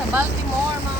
sa Baltimore, mga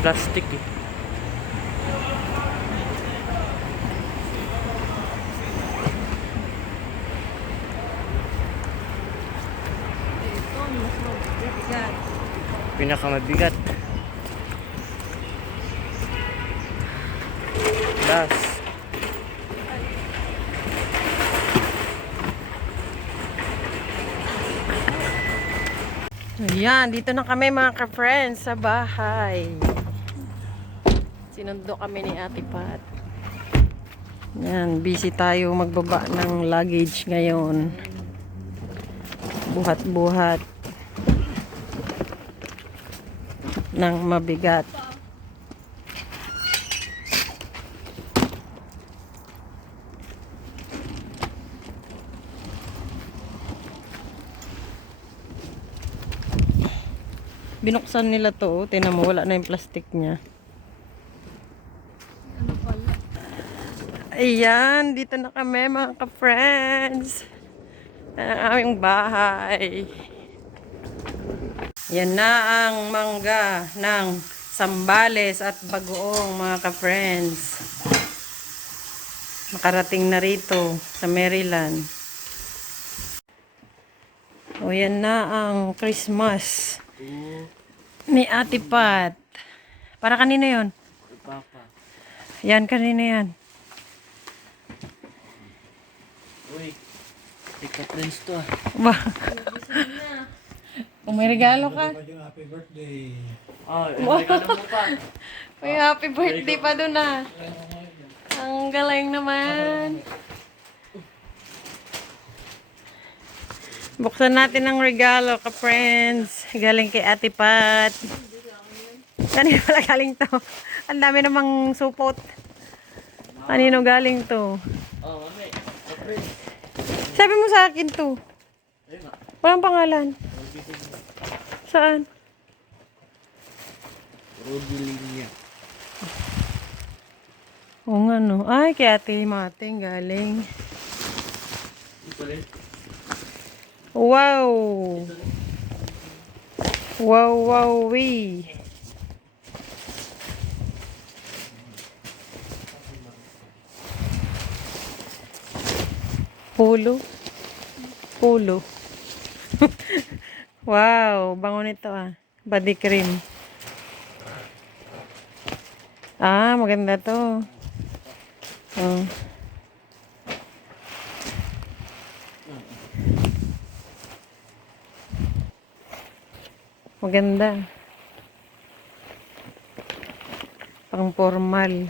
mas mabigat. Pinakamabigat. Last. Ayan, dito na kami mga ka-friends sa bahay. Sinundo kami ni Ate Pat. Yan, busy tayo magbaba ng luggage ngayon. Buhat-buhat ng mabigat. Binuksan nila to, oh. Wala na yung plastic niya. Ayan, dito na kami mga ka-friends. Ang aming bahay. Yan na ang mangga ng Sambales at Bagoong mga ka-friends. Makarating na rito sa Maryland. O yan na ang Christmas ni Ate Pat. Para kanino yon? Papa. Yan, kanino yan? Uy. Ika friends to ah. Ba? Kung may regalo ka. Happy birthday. Oh, wow. mo pa. May happy birthday pa dun ah. Ang galing naman. Buksan natin ang regalo ka friends. Galing kay Ate Pat. Kanino pala galing to? Ang dami namang supot. Kanino galing to? Oh, mami. Kapre. Sabi mo sa akin to. Walang pangalan. Saan? Rodilinia. Oo nga no. Ay, kay Ate Mating galing. Wow! Wow, wow, wee! Pulo? Pulo. wow, bango nito ah. Body cream. Ah, maganda to. Oh. Maganda. Pang formal.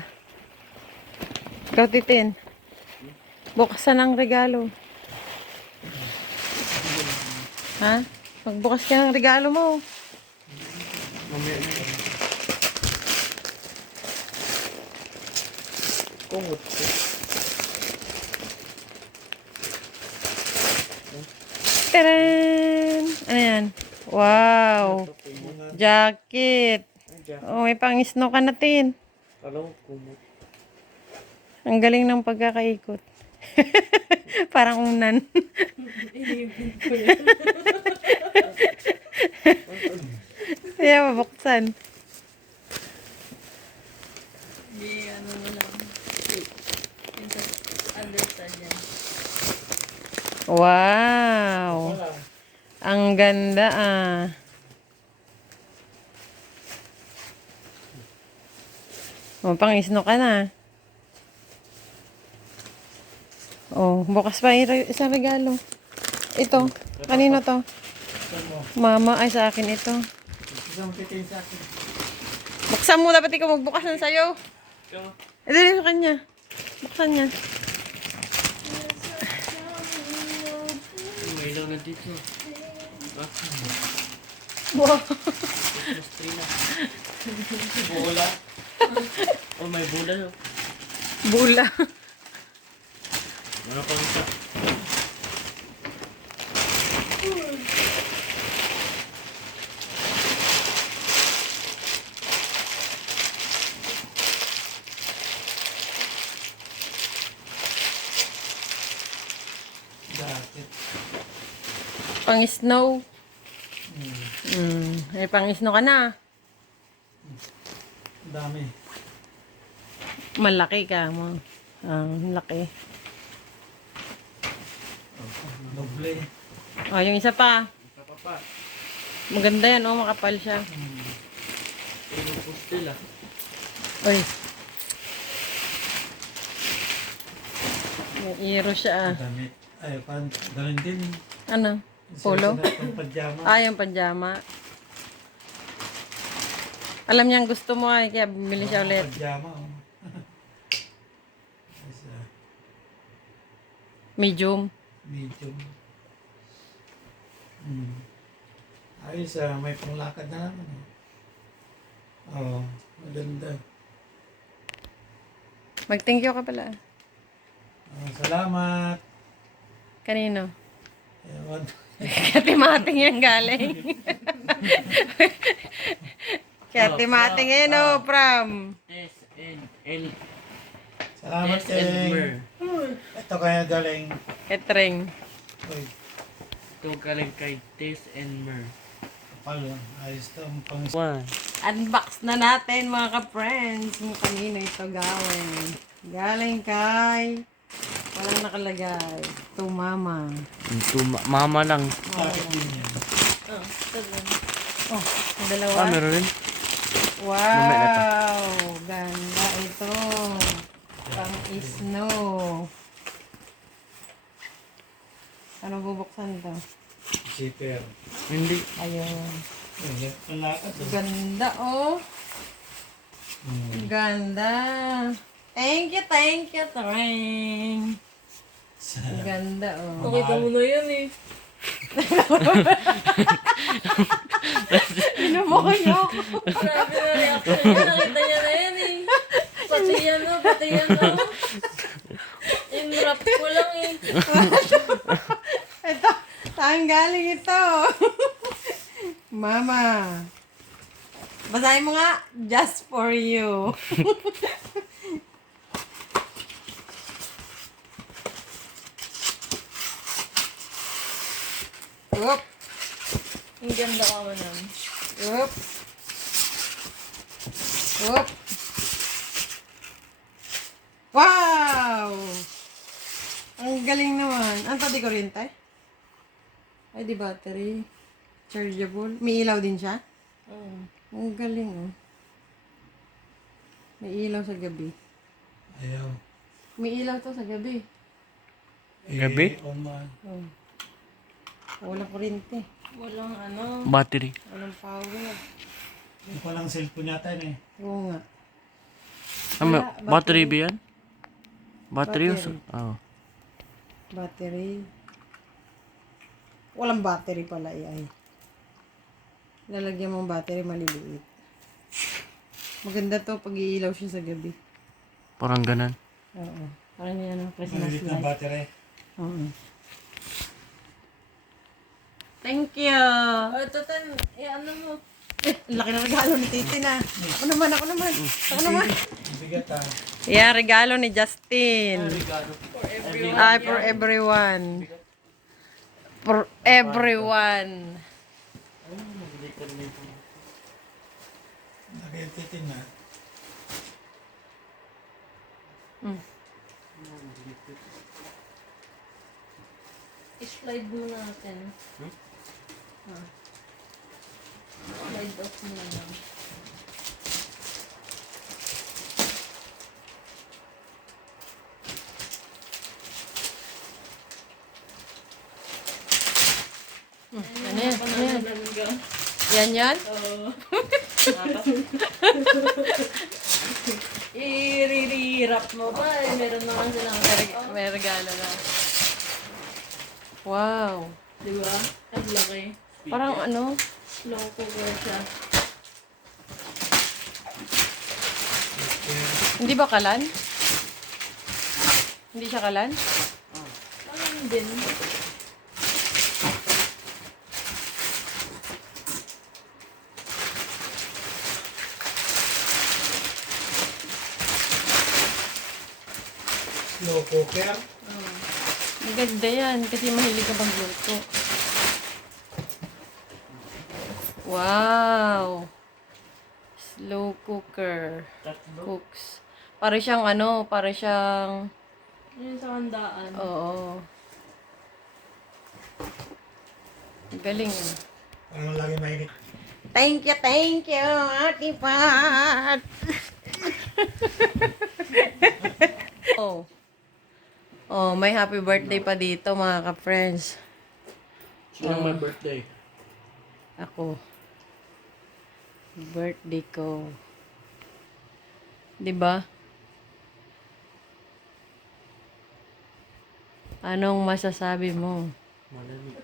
Ikaw, Titin. Bukasan ang regalo. Ha? Magbukas ka ng regalo mo. Na. Kumot. Taran! Ano yan? Wow! Jacket! Oh, may pang-snow ka natin. Ko. Ang galing ng pagkakaikot. Parang unan. Kaya mabuksan. Hindi, ano mo lang. Understand yan. Wow! Ang ganda ah. Oh, pang isno ka na. Oh, bukas pa isang regalo. Ito. Kanino to? Mama, ay sa akin ito. Buksan mo, dapat ikaw magbukas ng sayo. Ito rin sa kanya. Buksan niya. May ilaw na dito. Wow. Na. Bula. oh, may bula. no? Ano pang isa? Pang snow. Mm. Ay, pang snow ka na. Dami. Malaki ka mo. Ah, laki. Doble. Oh, yung isa pa. Isa pa pa. Maganda yan, oh, makapal siya. Yung postil ah. Uy. May iro siya. ah. Damit. Ay, parang ganun din. Ano? Polo? Yung pajama. Ah, yung pajama. Alam niyang gusto mo ay, kaya bumili siya ulit. Pajama. oh. Medium. medium. Hmm. Ayos ah, may panglakad na naman. eh. Oo, oh, maganda. Mag-thank you ka pala. Ah, salamat. Kanino? Ewan. Katimating yan galing. Katimating yan, oh, from. S N L Salamat S and Mer. kay... Ito kaya galing. Ketring. Uy, Ito galing kay Tess and Mer. kapal. oh. Ayos to. ang Pang... One. Unbox na natin mga ka-friends. Kung kanino ito gawin. Galing kay... Walang nakalagay. To mama. Ito, ma- mama lang. Bakit din yan? Oh, ito lang. Oh, ang dalawa. Ah, meron rin. Wow! Ganda ito. Pang snow. Ano bubuksan to? Zipper. Hindi. Ayun. Oh. Ganda oh. Hmm. Ganda. Thank you, thank you, Tring. Ganda oh. Nakita mo na yan eh. Pinumoyo ako. Grabe na reaction niya. Nakita niya na yan eh. Pati yan o, pati yan o. In-wrap ko lang eh. Ito, saan galing ito? Mama. Basahin mo nga, just for you. Oop, Ang ganda ka mo naman. oop. Oop. Wow! Galing naman. Ang tadi kuryente? Ay, di battery. Chargeable. May ilaw din siya? Mm. Ang galing, oh. May ilaw sa gabi. Ayaw. May ilaw to sa gabi. Gabi? Eh, man. Oh. Walang kuryente. Walang ano. Battery. Walang power. Ito palang cellphone yata yun eh. Oo nga. May- Wala, battery ba yan? Battery? Battery. Oh. Battery. Walang battery pala eh, ay. Lalagyan mong battery maliliit. Maganda to pag iilaw siya sa gabi. Parang ganun. Oo. Parang yan ang Christmas Malilit ng light. battery. Oo. Thank you. Oh, ito tan, eh, ano mo? Eh, laki ng regalo ni Titi na. Ako naman, ako naman. Ako naman. Ang bigat ah. Yeah, regalo ni Justin. For everyone. Ay, for everyone. For everyone. Nakititin na. I-slide mo natin. Hmm? Ah. Slide off mo Ano yan? Ano yan? Yan yan? Oo. I-re-wrap mo pa eh. Meron naman silang May, may regalo na. Wow. Di ba? Ang laki. Parang ano? Slow cooker siya. Hindi ba kalan? Hindi siya kalan? Ano din? Slow cooker. Maganda yan kasi mahilig ka magluto. Wow. Slow cooker. Tatlo. Cooks. Para siyang ano, para siyang... Yun sa handaan. Oo. Galing. Parang lagi mainit. Thank you, thank you, Ate Pat. oh. Oh, may happy birthday pa dito mga ka-friends. Sino may birthday? Ako. Birthday ko. 'Di ba? Anong masasabi mo? Malin